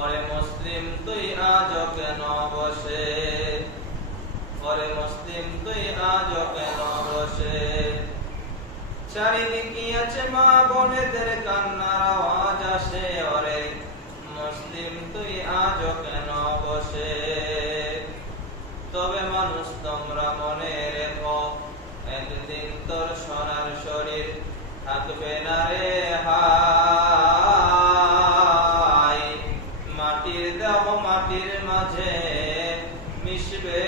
ওরে মুসলিম তুই আজ কেন বসে, ওরে মুসলিম তুই আজ কেন বসে, চারিদিকে আছে মা বোনেদের কান্নার আওয়াজ আসে, ওরে মুসলিম তুই আজ কেন বসে। তবে মানুষ তোমরা মনে রেখো, একদিন তোর সোনার শরীর থাকবে না রে হাই, মাটির দেহ মাটির মাঝে মিশবে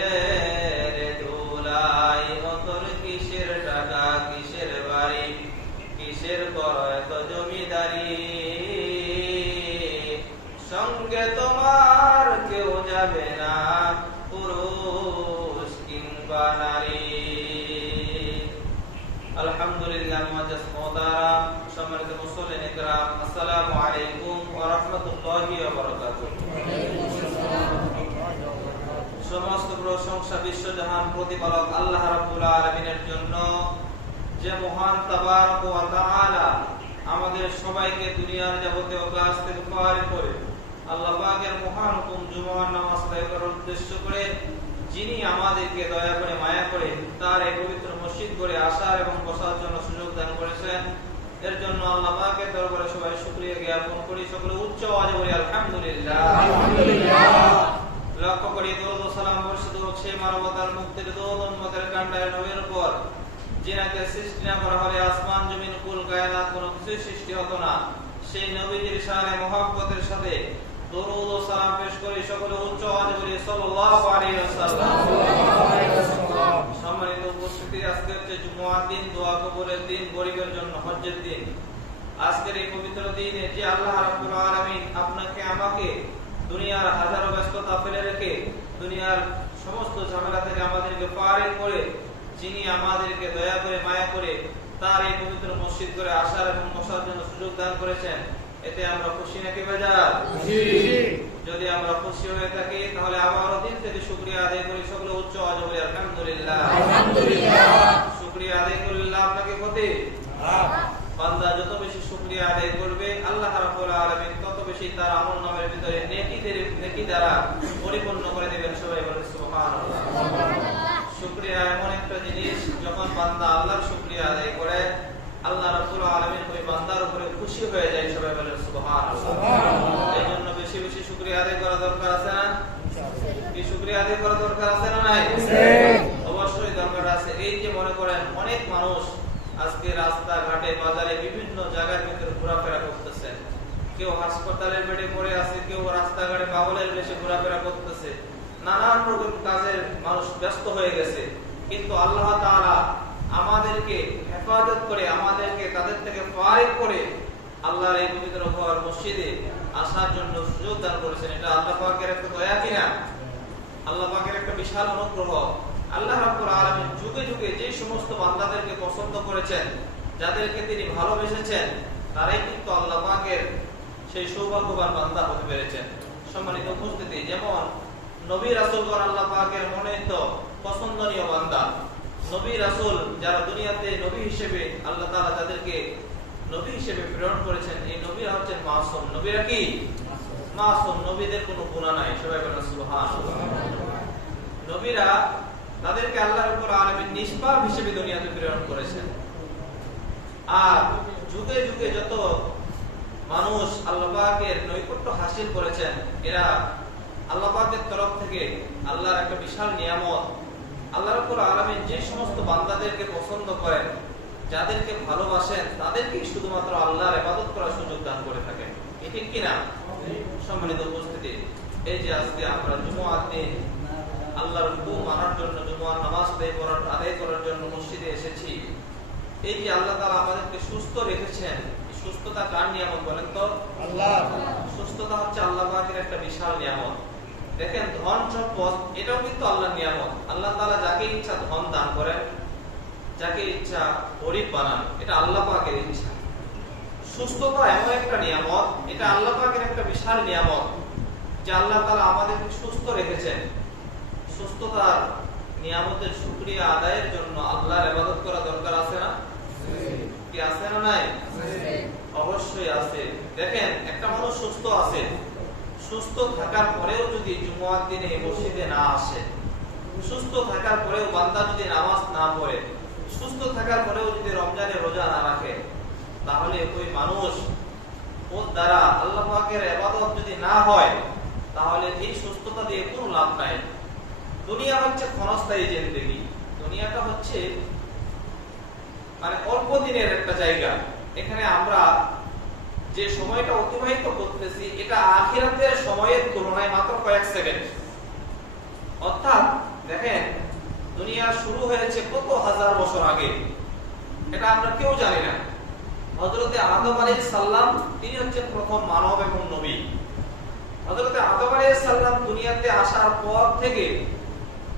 রে ধুলাই। ও তোর কিসের টাকা কিসের বাড়ি কিসের কর এত জমিদারি, সঙ্গে তোমার কেউ যাবে না পুরুষ কিংবা নারী। আলহামদুলিল্লাহ মুআজ্জাজ মুহতারাম, সম্মানিত মুসল্লিন ইকরাম, আসসালামু আলাইকুম ওয়া রাহমাতুল্লাহি ওয়া বারাকাতুহু। সমস্ত প্রশংসা বিশ্বজাহান প্রতিপালক আল্লাহ রাব্বুল আলামিনের জন্য, যে মহান তাবারক ওয়া তাআলা আমাদের সবাইকে দুনিয়ার যাবতীয় কাজ থেকে ফারিগ করে আল্লাহ পাকের মহান হুকুম জুমার নামাজ আদায় করার উদ্দেশ্য করে যিনি আমাদেরকে দয়া করে মায়া করে তার এই পবিত্র মসজিদ করে আসার এবং বসার জন্য সুযোগ দান করেছেন, এর জন্য আল্লাহ পাকের দরবারে সবাই শুকরিয়া জ্ঞাপন করি। সকলে উচ্চ আওয়াজে বলি আলহামদুলিল্লাহ। লক্ষ্য করি দরুদ ও সালাম বর্ষিত হোক সেই মানবতার মুক্তির দৌল উম্মতের কান্ডায় নবীর উপর, যিনাকে সৃষ্টি না করা হলে আসমান জমিন কুল কায়নাত কোনো কিছু সৃষ্টি হতো না। সেই নবীজির শানে মুহাব্বতের সাথে দরুদ ও সালাম পেশ করি। সকলে উচ্চ আওয়াজে বলি সাল্লাল্লাহু আলাইহি ওয়াসাল্লাম। সম্মানিত উপস্থিতি, আজকে হচ্ছে জুমার দিন, দোয়া কবুলের দিন, গরিবের জন্য হজ্জের দিন। আজকের এই পবিত্র দিনে যে আল্লাহ রাব্বুল আলামিন আপনাকে আমাকে দুনিয়ার হাজারো ব্যস্ততা ফেলে রেখে দুনিয়ার সমস্ত ঝামেলা থেকে আমাদেরকে পার করে যিনি আমাদেরকে দয়া করে মায়া করে তার এই পবিত্র মসজিদ করে আসার এবং বসার জন্য সুযোগ দান করেছেন, এতে আমরা খুশি নাকি বেজার? খুশি। যদি আমরা খুশি হয়ে থাকি তাহলে আবারও দিল থেকে শুকরিয়া আদায় করি। সকলে উচ্চ আওয়াজে বলি আলহামদুলিল্লাহ। আলহামদুলিল্লাহ। শুকরিয়া আদায় করলে লাভ নাকি ক্ষতি? লাভ। বান্দা যত বেশি শুকরিয়া আদায় করবে আল্লাহ রাব্বুল আলামিন তত বেশি তার আমলনামার ভিতরে নেকি দ্বারা পরিপূর্ণ করে দিবেন। সবাই বলেন সুবহানাল্লাহ। শুকরিয়া এমন একটা জিনিস, যখন বান্দা আল্লাহর শুকরিয়া আদায় করে আল্লাহ রাব্বুল আলামিন ওই বান্দার উপরে খুশি হয়ে যায়। সবাই বলেন সুবহানাল্লাহ। এইজন্য বেশি বেশি শুকরিয়া আদায় করা দরকার আছে না? কি শুকরিয়া আদায় করা দরকার আছে না নাই? অবশ্যই দরকার আছে। এই যে মনে করেন অনেক মানুষ আজকে রাস্তা ঘাটে বাজারে বিভিন্ন জায়গার ভিতরে ঘোরাফেরা করতেছে, কেউ হাসপাতালের বেডে পড়ে আছে, কেউ রাস্তাঘাটে পাগলের বেশে ঘোরাফেরা করতেছে, নানান রকম কাজে মানুষ ব্যস্ত হয়ে গেছে। কিন্তু আল্লাহ তাআলা আমাদেরকে হেফাজত করে আমাদেরকে তাদের থেকে ফারিগ করে আল্লাহর এই পবিত্র ঘর মসজিদে আসার জন্য সুযোগ দান করেছেন। এটা আল্লাহ পাকের একটা দয়া কিনা? আল্লাহ পাকের একটা বিশাল অনুগ্রহ। আল্লাহ রাব্বুল আলামিন যুগে যুগে যে সমস্ত বান্দাদেরকে পছন্দ করেছেন, যাদেরকে তিনি ভালোবেসেছেন, তারাই কিন্তু আল্লাহ পাকের সেই সৌভাগ্যবান বান্দা হতে পেরেছেন। সম্মানিত উপস্থিতি, যেমন নবী রাসূলগণ আল্লাহ পাকের মনোনীত পছন্দনীয় বান্দা। নবী রাসূল যারা দুনিয়াতে নবী হিসেবে আল্লাহ তাআলা যাদেরকে নবী হিসেবে প্রেরণ করেছেন, এই নবীরা হচ্ছেন মাসুম। নবীরা কি? মাসুম। নবীদের কোনো গুনাহ নাই। সবাই বলেন সুবহানাল্লাহ। নবীরা তাদেরকে আল্লাহ রাব্বুল আলামিন নিষ্পাপ হিসেবে দুনিয়াতে প্রেরণ করেছেন। আর যুগে যুগে যত মানুষ আল্লাহ পাকের নৈকট্য হাসিল করেছেন, এরা আল্লাহ পাকের তরফ থেকে আল্লাহর একটা বিশাল নিয়ামত। আল্লাহ রাব্বুল আলামিন যে সমস্ত বান্দাদেরকে পছন্দ করেন, যাদেরকে ভালোবাসেন, তাদেরকে শুধুমাত্র আল্লাহর ইবাদত করার সুযোগ দান করে থাকেন। ঠিক কি না? সম্মানিত উপস্থিতি, এই যে আজকে আমরা জুমার দিন আল্লাহর হুকুম মানার জন্য, জুমার নামাজ আদায় করার জন্য মসজিদে এসেছি, এই যে আল্লাহ তাআলা আমাদেরকে সুস্থ রেখেছেন, সুস্থতা কার নিয়ামত বলেন তো? আল্লাহ। সুস্থতা হচ্ছে আল্লাহ পাকের একটা বিশাল নিয়ামত। দেখেন, ধন সম্পদ এটাও কিন্তু আল্লাহর নিয়ামত। আল্লাহ তাআলা যাকে ইচ্ছা ধন দান করেন, যাকে ইচ্ছা গরীব বানান, এটা আল্লাহ পাকের ইচ্ছা। সুস্থতা এমন একটা নিয়ামত, এটা আল্লাহ পাকের একটা বিশাল নিয়ামত যে আল্লাহ তাআলা আমাদেরকে সুস্থ রেখেছেন। সুস্থতার নিয়ামতের শুকরিয়া আদায়ের জন্য আল্লাহর ইবাদত করা দরকার আছে না? কি আছে না? নাই? অবশ্যই আছে। দেখেন, একটা মানুষ সুস্থ আছে, সুস্থ থাকার পরেও যদি জুমার দিনে মসজিদে না আসে, সুস্থ থাকার পরেও বান্দা যদি নামাজ না পড়ে, সুস্থ থাকার পরেও যদি রমজানের রোজা না রাখে, তাহলে ওই মানুষ ওর দ্বারা আল্লাহ পাকের ইবাদত যদি না হয়, তাহলে এই সুস্থতা দিয়ে কোনো লাভ নাই। দুনিয়া হচ্ছে ক্ষণস্থায়ী জিন্দেগি, দুনিয়াটা হচ্ছে মানে অল্প দিনের একটা জায়গা। এখানে আমরা যে সময়টা অতিবাহিত করতেছি এটা আখিরাতের সময়ের তুলনায় মাত্র কয়েক সেকেন্ড। অর্থাৎ দেখেন, দুনিয়া শুরু হয়েছে কত হাজার বছর আগে, এটা আমরা কেউ জানি না। হযরতে আদম আলাইহিস সালাম তিনি হচ্ছেন প্রথম মানব এবং নবী। হযরতে আদম আলাইহিস সালাম দুনিয়াতে আসার পর থেকে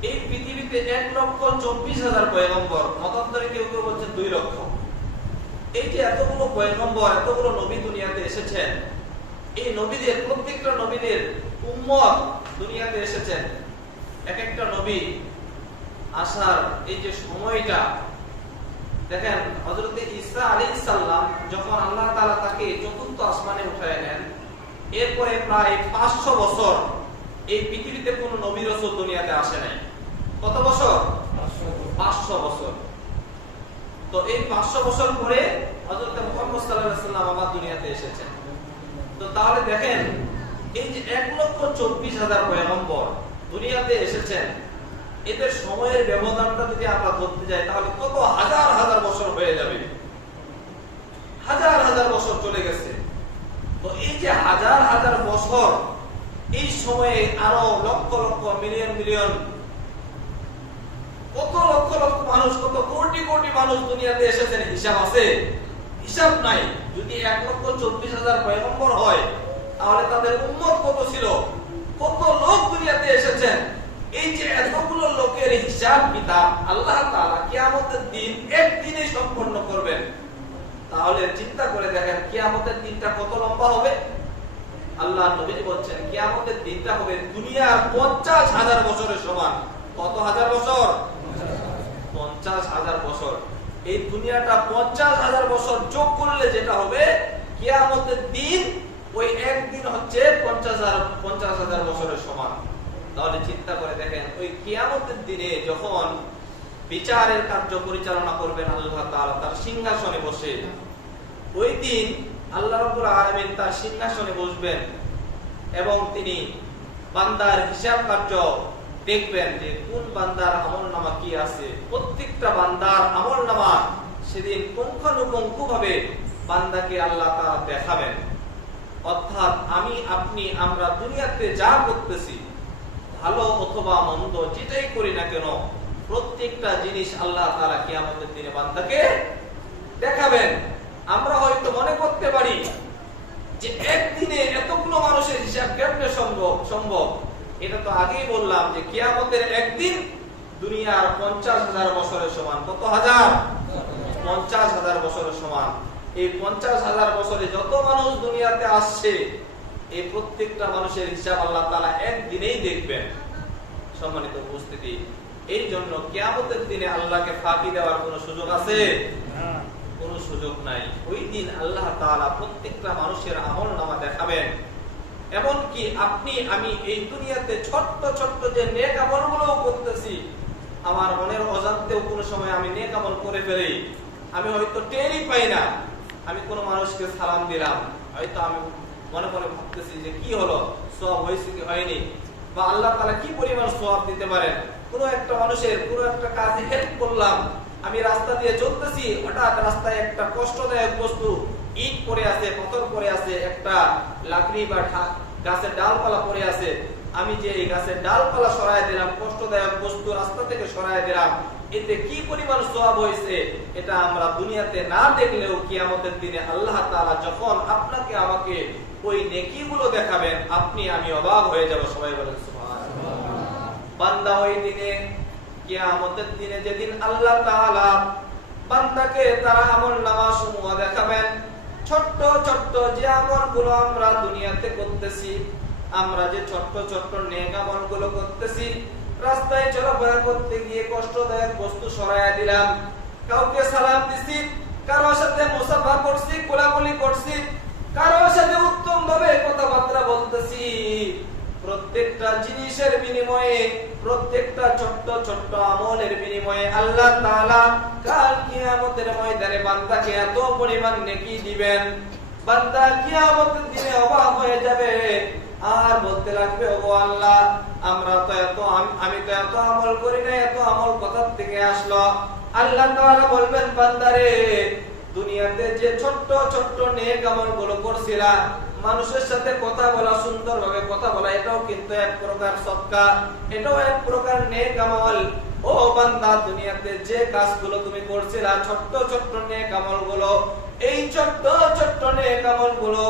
এই পৃথিবীতে 1,24,000 পয়গম্বর, মতান্তরে কেউ কেউ বলছেন 2 লক্ষ। এই যে এতগুলো পয়গম্বর, এতগুলো নবী দুনিয়াতে এসেছেন, এই নবীদের প্রত্যেকটা নবীদের উম্মত দুনিয়াতে এসেছেন। এক একটা নবী আসার এই যে সময়টা দেখেন, হযরতে ঈসা আলাইহিস সালাম যখন আল্লাহ তাআলা তাকে চতুর্থ আসমানে উঠায় নেন, এরপরে প্রায় 500 বছর এই পৃথিবীতে কোনো নবী রাসূল দুনিয়াতে আসে নাই। কত বছর? 500 বছর। তো এই 500 বছর পরে হযরত মুহাম্মদ সাল্লাল্লাহু আলাইহি ওয়াসাল্লাম আবার দুনিয়াতে এসেছেন। তো তাহলে দেখেন, এই যে 1,24,000 পয়গম্বর দুনিয়াতে এসেছেন, এদের সময়ের ব্যবধানটা যদি আমরা ধরতে যাই তাহলে কত হাজার হাজার বছর হয়ে যাবে, হাজার হাজার বছর চলে গেছে। তো এই যে হাজার হাজার বছর, এই সময়ে আরো লক্ষ লক্ষ মিলিয়ন মিলিয়ন কত লক্ষ লক্ষ মানুষ, কত কোটি কোটি মানুষ দুনিয়াতে এসেছেন, হিসাব আছে? হিসাব নাই। যদি 1,24,000 পয়গম্বর হয় তাহলে তাদের উম্মত কত ছিল, কত লোক দুনিয়াতে এসেছেন। এই যে এতগুলো লোকের হিসাব কিতাব আল্লাহ তাআলা কিয়ামতের দিন একদিনে সম্পন্ন করবেন, তাহলে চিন্তা করে দেখেন কিয়ামতের দিনটা কত লম্বা হবে। আল্লাহ নবী বলছেন কিয়ামতের দিনটা হবে দুনিয়ার 50,000 বছরের সমান। কত হাজার বছর? 50,000 বছর। এই দুনিয়াটা 50,000 বছর যোগ করলে যেটা হবে, কিয়ামতের দিন ওই একদিন হচ্ছে 50,000 বছরের সমান। তাহলে চিন্তা করে দেখেন, ওই কিয়ামতের দিনে যখন বিচারের কার্য পরিচালনা করবেন আল্লাহ তাআলা তার সিংহাসনে বসে, ওই দিন আল্লাহ রাব্বুল আলামিন তার সিংহাসনে বসবেন এবং তিনি বান্দার হিসাব কার্য দেখবেন যে কোন বান্দার আমলনামা কি আছে। প্রত্যেকটা বান্দার আমলনামা সেদিন পুঙ্খানুপুঙ্খভাবে বান্দাকে আল্লাহ তাআলা দেখাবেন। অর্থাৎ আমি আপনি আমরা দুনিয়াতে যা করতেছি, ভালো অথবা মন্দ যেটাই করি না কেন, প্রত্যেকটা জিনিস আল্লাহ তাআলা কিয়ামতের দিনে বান্দাকে দেখাবেন। আমরা হয়তো মনে করতে পারি যে একদিনে এতগুলো মানুষের হিসাব কেমনে সম্ভব। এটা তো আগেই বললাম যে কিয়ামতের একদিন দুনিয়ার 50,000 বছরের সমান। কত হাজার? 50,000 বছরের সমান। এই 50,000 বছরে যত মানুষ দুনিয়াতে আসছে, এই প্রত্যেকটা মানুষের হিসাব আল্লাহ তাআলা একদিনেই দেখবেন। সম্মানিত উপস্থিতি, এই জন্য কিয়ামতের দিনে আল্লাহকে ফাঁকি দেওয়ার কোনো সুযোগ আছে? কোনো সুযোগ নাই। ওই দিন আল্লাহ তাআলা প্রত্যেকটা মানুষের আমলনামা দেখাবেন। এমনকি আপনি আমি এই দুনিয়াতে ছোট্ট ছোট্ট যে নেক আমলগুলো করতেছি, আমার মনের অজান্তেও কোনো সময় আমি নেক আমল করে ফেলি, আমি হয়তো টেরই পাই না। আমি কোনো মানুষকে সালাম দিলাম, হয়তো আমি মনে মনে ভাবতেছি যে কি হলো, সওয়াব হয়েছে কি হয়নি, বা আল্লাহ তাআলা কি পরিমাণ সওয়াব দিতে পারেন। কোনো একটা মানুষের কোনো একটা কাজে হেল্প করলাম, আমি রাস্তা দিয়ে চলতেছি, হঠাৎ রাস্তায় একটা কষ্টদায়ক বস্তু, ইট পড়ে আছে, পাথর পড়ে আছে, একটা লাকড়ি বা গাছের ডালপালা পড়ে আছে, আমি যে এই গাছের ডালপালা সরায় দিলাম, কষ্টদায়ক বস্তু রাস্তা থেকে সরায় দিলাম, এতে কি পরিমাণ সওয়াব হয়েছে, এটা আমরা দুনিয়াতে না দেখলেও কিয়ামতের দিনে আল্লাহ তাআলা যখন আপনাকে আমাকে ওই নেকিগুলো দেখাবেন, আপনি আমি অবাক হয়ে যাব। সবাই বলেন সুবহানাল্লাহ। বান্দা ওই দিনে, কিয়ামতের দিনে যেদিন আল্লাহ তাআলা বান্দাকে তার আমলনামা সমূহ দেখাবেন, ছোট্ট ছোট্ট যে আমলগুলো আমরা দুনিয়াতে করতেছি, আমরা যে ছোট্ট ছোট্ট নেক আমলগুলো করতেছি, রাস্তায় চলাফেরা করতে গিয়ে কষ্টদায়ক বস্তু সরায়া দিলাম, কাউকে সালাম দিছি, কারোর সাথে মুসাফা করছি, কোলাকুলি করছি, কারোর সাথে উত্তম ভাবে কথাবার্তা বলতেছি, প্রত্যেকটা জিনিসের বিনিময়ে, প্রত্যেকটা ছোট্ট ছোট্ট আমলের বিনিময়ে আল্লাহ তাআলা কাল কিয়ামতের ময়দানে বান্দাকে এত পরিমাণ নেকি দিবেন, বান্দা কিয়ামতের দিনে অবাক হয়ে যাবে আর বলতে লাগবে, ও আল্লাহ, আমি তো এত আমল করি না, এত আমল কোথা থেকে আসলো? আল্লাহ তাআলা বলবেন, বান্দারে, দুনিয়াতে যে ছোট্ট ছোট্ট নেক আমলগুলো করছিলা, মানুষের সাথে কথা বলা, সুন্দরভাবে কথা বলা, এটাও কিন্তু এক প্রকার সদকা, এটাও এক প্রকার নেক আমল। ও বান্দা, দুনিয়াতে যে কাজগুলো তুমি করছিলা, ছোট্ট ছোট্ট নেক আমলগুলো, এই ছোট্ট ছোট্ট নেক আমলগুলো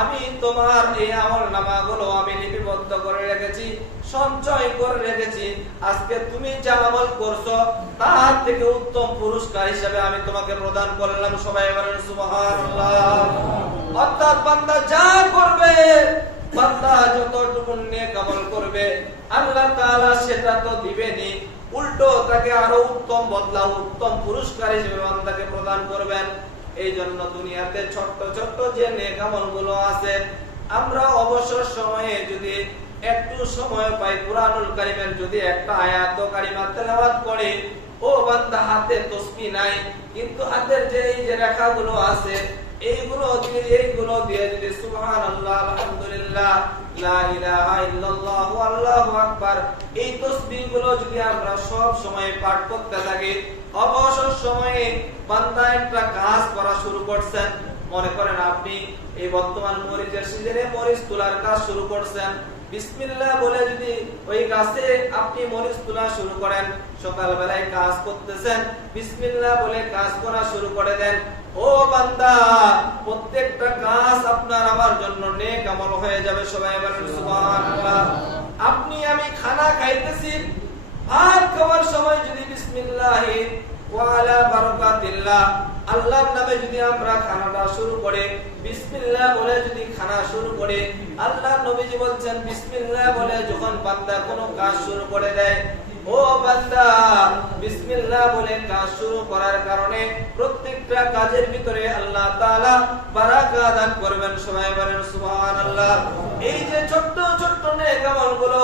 আমি তোমার এই আমলনামাগুলো আমি লিপিবদ্ধ করে রেখেছি, সঞ্চয় করে রেখেছি। আজকে তুমি যা আমল করছো তার থেকে উত্তম পুরস্কার হিসেবে আমি তোমাকে প্রদান করলাম। সবাই বলেন সুবহানাল্লাহ। অর্থাৎ বান্দা যা করবে, বান্দা যতটুকু নেক আমল করবে, আল্লাহ তাআলা সেটা তো দিবেনই, উল্টো তাকে আরো উত্তম বদলা, উত্তম পুরস্কার হিসেবে বান্দাকে প্রদান করবেন। এই জন্য দুনিয়াতে ছোট্ট ছোট্ট যে নেক আমলগুলো আছে, আমরা অবসর সময়ে যদি একটু সময় পাই, কুরআনুল কারীমের যদি একটা আয়াত কারিমা তেলাওয়াত করি, ও বান্দা, হাতে তাসবিহ নাই, কিন্তু হাতের যে এই যে রেখাগুলো আছে, এইগুলো দিয়ে যদি সুবহানাল্লাহ, আলহামদুলিল্লাহ, লা ইলাহা ইল্লাল্লাহ, আল্লাহু আকবার, এই তাসবিহগুলো যদি আমরা সব সময় পাঠ করতে থাকি, অবসর সময়ে বান্দা একটা কাজ করা শুরু করছেন, মনে করেন আপনি এই বর্তমান মরিচের সিজনে মরিচ তোলার কাজ শুরু করছেন, বিসমিল্লাহ বলে যদি ওই গাছে আপনি মরিচ তোলা শুরু করেন, সকাল বেলায় কাজ করতেছেন, বিসমিল্লাহ বলে কাজ করা শুরু করে দেন, ও বান্দা, প্রত্যেকটা কাজ আপনার আমার জন্য নেক আমল হয়ে যাবে। সবাই বলেন সুবহানাল্লাহ। আপনি আমি খানা খাইতেছি, ভাত খাওয়ার সময় যদি বিসমিল্লাহ ওয়া আলা বারাকাতিল্লাহ, আল্লাহর নামে যদি আমরা খানাটা শুরু করে, বিসমিল্লাহ বলে যদি খানা শুরু করে, আল্লাহ নবীজি বলছেন, বিসমিল্লাহ বলে যখন বান্দা কোনো কাজ শুরু করে দেয়, ও বান্দা, বিসমিল্লাহ বলে কাজ শুরু করার কারণে প্রত্যেকটা কাজের ভিতরে আল্লাহ তাআলা বারাকা দান করবেন। সবাই বলেন সুবহানাল্লাহ। এই যে ছোট্ট ছোট্ট নেক আমলগুলো,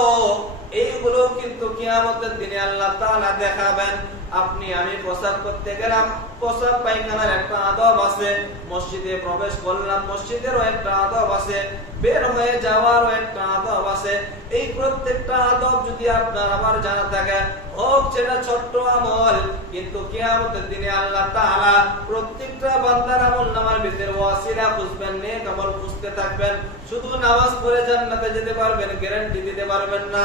এইগুলো কিন্তু কিয়ামতের দিনে আল্লাহ তাআলা দেখাবেন। আপনি আমি প্রসাব করতে গেলাম, প্রসাব পায়খানার একটা আদব আছে, মসজিদে প্রবেশ করলাম, মসজিদেরও একটা আদব আছে, বের হয়ে যাওয়ারও একটা আদব আছে। এই প্রত্যেকটা আদব যদি আপনার আমার জানা থাকে, হোক সেটা ছোট্ট আমল, কিন্তু কিয়ামতের দিনে আল্লাহ তাআলা প্রত্যেকটা বান্দার আমলনামার ভিতরে ওয়াসিলা খুঁজবেন, নেক আমল খুঁজতে থাকবেন। শুধু নামাজ পড়ে জান্নাতে যেতে পারবেন গ্যারান্টি দিতে পারবেন না,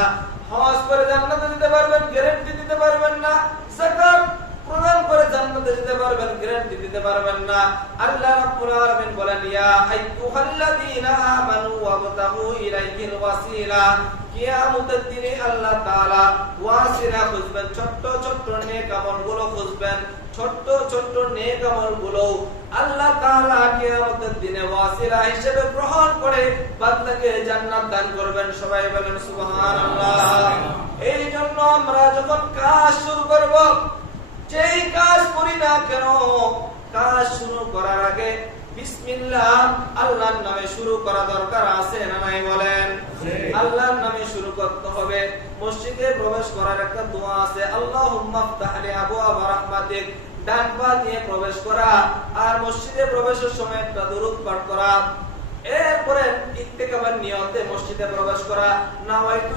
হজ করে জান্নাতে যেতে পারবেন গ্যারান্টি দিতে পারবেন না, যাকাত প্রদান করে জান্নাতে যেতে পারবেন গ্যারান্টি দিতে পারবেন না। আল্লাহ রাব্বুল আলামিন বলেন, ইয়া আইয়ুহাল্লাযীনা আমানু ওয়াবতাগু ইলাইহিল ওয়াসিলা, কিয়ামতের দিনে আল্লাহ তাআলা ওয়াসিলা খুঁজবেন, ছোট্ট ছোট্ট নেক আমলগুলো খুঁজবেন, ছোট্ট ছোট্ট নেক আমলগুলো আল্লাহ তাআলা কিয়ামতের দিনে ওয়াসিলা হিসেবে গ্রহণ করে বান্দাকে জান্নাত দান করবেন। সবাই বলেন সুবহানাল্লাহ। এই জন্য আমরা যখন কাজ শুরু করব, যেই কাজ করি না কেন, কাজ শুরু করার আগে বিসমিল্লাহ আল্লাহর নামে শুরু করা দরকার আছে না নাই বলেন? আল্লাহর নামে শুরু করতে হবে। মসজিদে প্রবেশ করার একটা দোয়া আছে, আল্লাহুম্মা ফতাহ লি আবওয়াবা রাহমাতিক, ডান পা দিয়ে প্রবেশ করা, আর মসজিদে প্রবেশের সময় একটা দরুদ পাঠ করা, এরপরে ইত্তেকাবার নিয়তে মসজিদে প্রবেশ করা, নাওয়াইতু